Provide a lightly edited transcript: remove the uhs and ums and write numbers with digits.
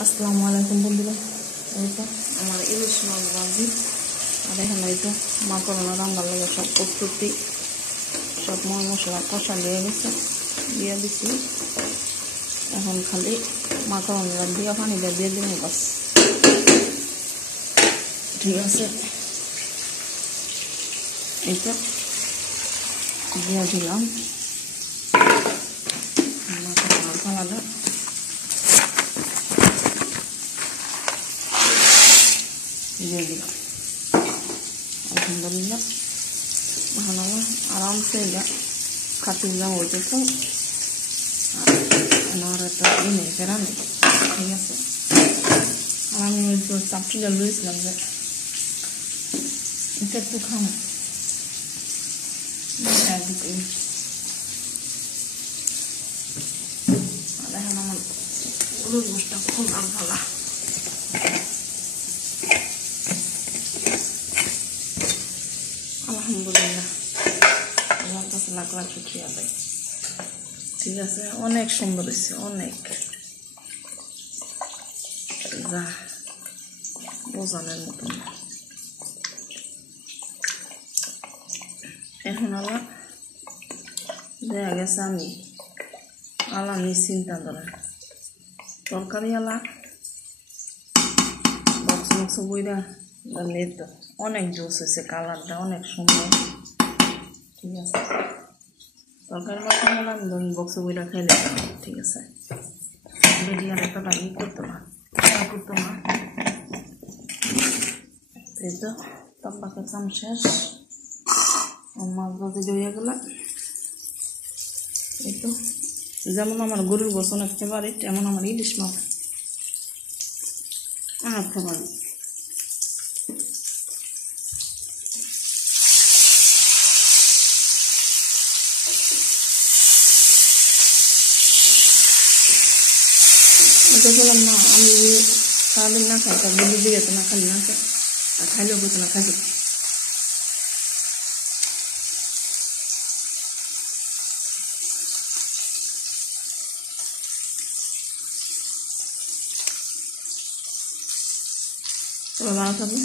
আসসালামু আলাইকুম বন্ধুরা। এই তো আমার ইলিশ মাছ ভাজি আর এখানে এই তো মাকড়না রান্নার লাগে সব প্রস্তুতি, সব মশলা কষা দিয়ে গেছে, দিয়ে দিচ্ছি। এখন খালি মাকড়না দিয়ে পানিটা দিয়ে দিন বাস, ঠিক আছে। এই তো দিয়ে দিলাম মাকড়নার পালাটা। দিয়ে দিলাম আলহামদুলিল্লাহ। এখন আমার আরামসে এটা খাতি যাওয়া হইতে তো আমার একটা নেই ফেরা নেই, ঠিক আছে। আর আমি ওই তো চাপটি জল দিয়েছিলাম যে এটা একটু খাও, আর এখন আমার গরুর গোষ্ঠটা খুব ভালো। আলহামদুলিল্লাহ, আমার কাছে লাখ লাখ শুকিয়ে যায়, ঠিক আছে। অনেক সুন্দর হয়েছে, অনেক যা বোঝানোর মতন না। এখন আলা দেখা গেছে আমি আলা নিশ্চিন্তা ধরেন তরকারি আলা বক্স বক্স বইরা ধরলে তো অনেক জোস হয়েছে, কালারটা অনেক সুন্দর, ঠিক আছে। তরকারি মাথা নিলাম ধরুন বক্স বইটা খেলে, ঠিক আছে। যদি আর একটা বাড়ি করতো না এই তো তব্বাকে কাম শেষ, মাছ ভাজি ধুয়ে গেলাম। এই তো যেমন আমার গরুর গোশ অনেক ফেভারিট, এমন আমার ইলিশ মাছ অনেক ফেভারিট। এটা বললাম না আমি সারাদিন না খাই, তার বলি দিয়ে না খালি না খাই, আর খাইলেও বলতো না খাইতে। ভালো থাকবে।